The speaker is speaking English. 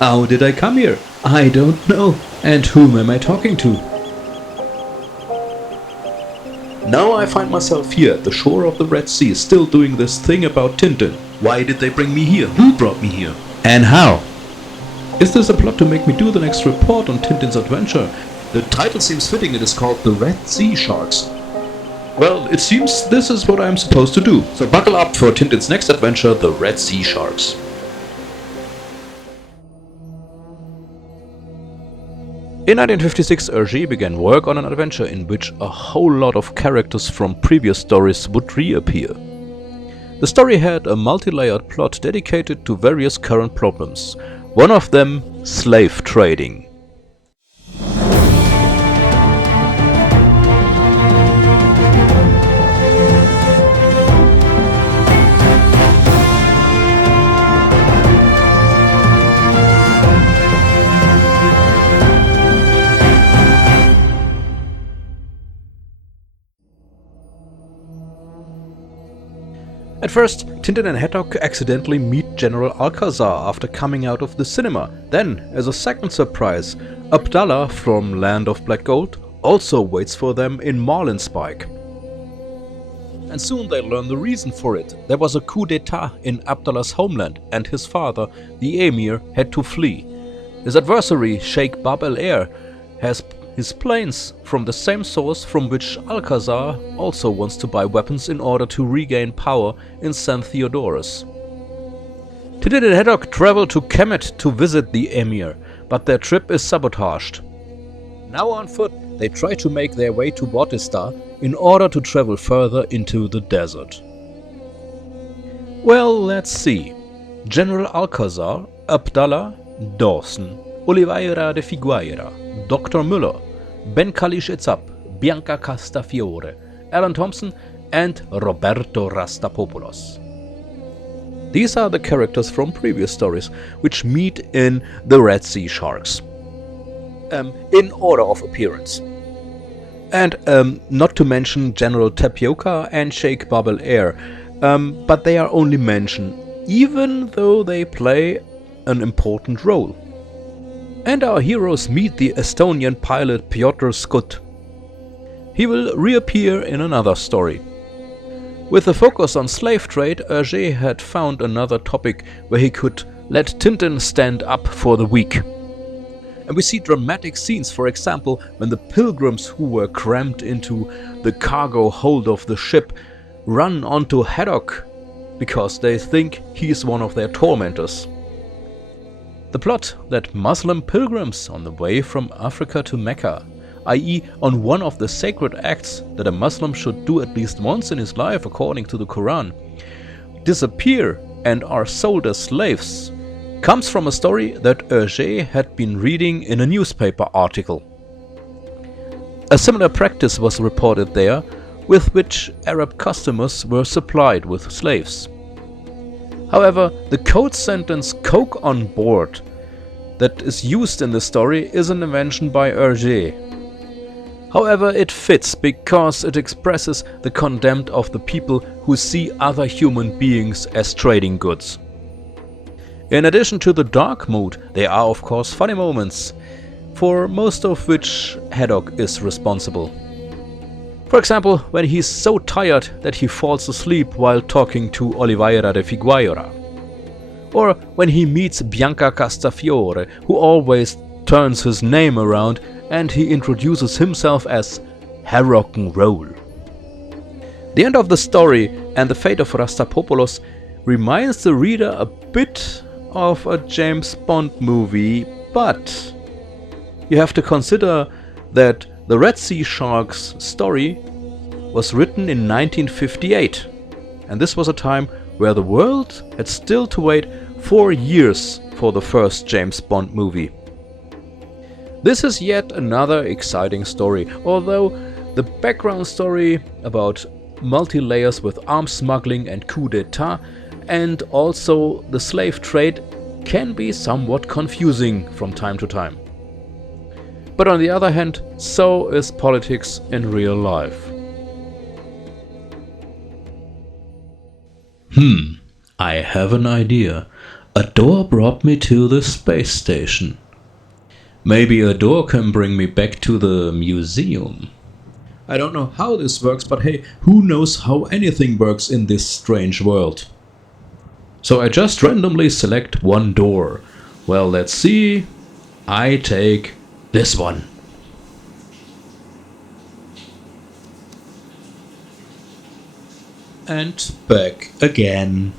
How did I come here? I don't know. And whom am I talking to? Now I find myself here at the shore of the Red Sea, still doing this thing about Tintin. Why did they bring me here? Who brought me here? And how? Is this a plot to make me do the next report on Tintin's adventure? The title seems fitting. It is called The Red Sea Sharks. Well, it seems this is what I am supposed to do. So buckle up for Tintin's next adventure, The Red Sea Sharks. In 1956, Hergé began work on an adventure in which a whole lot of characters from previous stories would reappear. The story had a multi-layered plot dedicated to various current problems, one of them slave trading. At first, Tintin and Haddock accidentally meet General Alcazar after coming out of the cinema. Then, as a second surprise, Abdallah from Land of Black Gold also waits for them in Marlinspike. And soon they learn the reason for it. There was a coup d'etat in Abdallah's homeland, and his father, the Emir, had to flee. His adversary, Sheikh Bab el-Air, has his planes from the same source from which Alcazar also wants to buy weapons in order to regain power in St. Theodorus. Tintin and Haddock travel to Khemed to visit the Emir, but their trip is sabotaged. Now on foot, they try to make their way to Bautista in order to travel further into the desert. Well, let's see. General Alcazar, Abdallah, Dawson, Oliveira de Figueira, Dr. Müller, Ben Kalish Ezab, Bianca Castafiore, Alan Thompson, and Roberto Rastapopoulos. These are the characters from previous stories which meet in The Red Sea Sharks. In order of appearance. And not to mention General Tapioca and Sheikh Bab el-Air, but they are only mentioned, even though they play an important role. And our heroes meet the Estonian pilot Piotr Skut. He will reappear in another story. With a focus on slave trade, Hergé had found another topic where he could let Tintin stand up for the weak. And we see dramatic scenes, for example, when the pilgrims who were crammed into the cargo hold of the ship run onto Haddock because they think he's one of their tormentors. The plot that Muslim pilgrims on the way from Africa to Mecca, i.e. on one of the sacred acts that a Muslim should do at least once in his life according to the Quran, disappear and are sold as slaves, comes from a story that Hergé had been reading in a newspaper article. A similar practice was reported there, with which Arab customers were supplied with slaves. However, the code sentence "coke on board" that is used in the story is an invention by Hergé. However, it fits because it expresses the contempt of the people who see other human beings as trading goods. In addition to the dark mood, there are of course funny moments, for most of which Haddock is responsible. For example, when he's so tired that he falls asleep while talking to Oliveira de Figueira. Or when he meets Bianca Castafiore, who always turns his name around and he introduces himself as Rock'n'Roll. The end of the story and the fate of Rastapopoulos reminds the reader a bit of a James Bond movie, but you have to consider that the Red Sea Sharks story was written in 1958, and this was a time where the world had still to wait 4 years for the first James Bond movie. This is yet another exciting story, although the background story about multi-layers with arms smuggling and coup d'etat and also the slave trade can be somewhat confusing from time to time. But on the other hand, so is politics in real life. I have an idea. A door brought me to the space station. Maybe a door can bring me back to the museum. I don't know how this works, but hey, who knows how anything works in this strange world. So I just randomly select one door. Well, let's see. I take this one. And back again.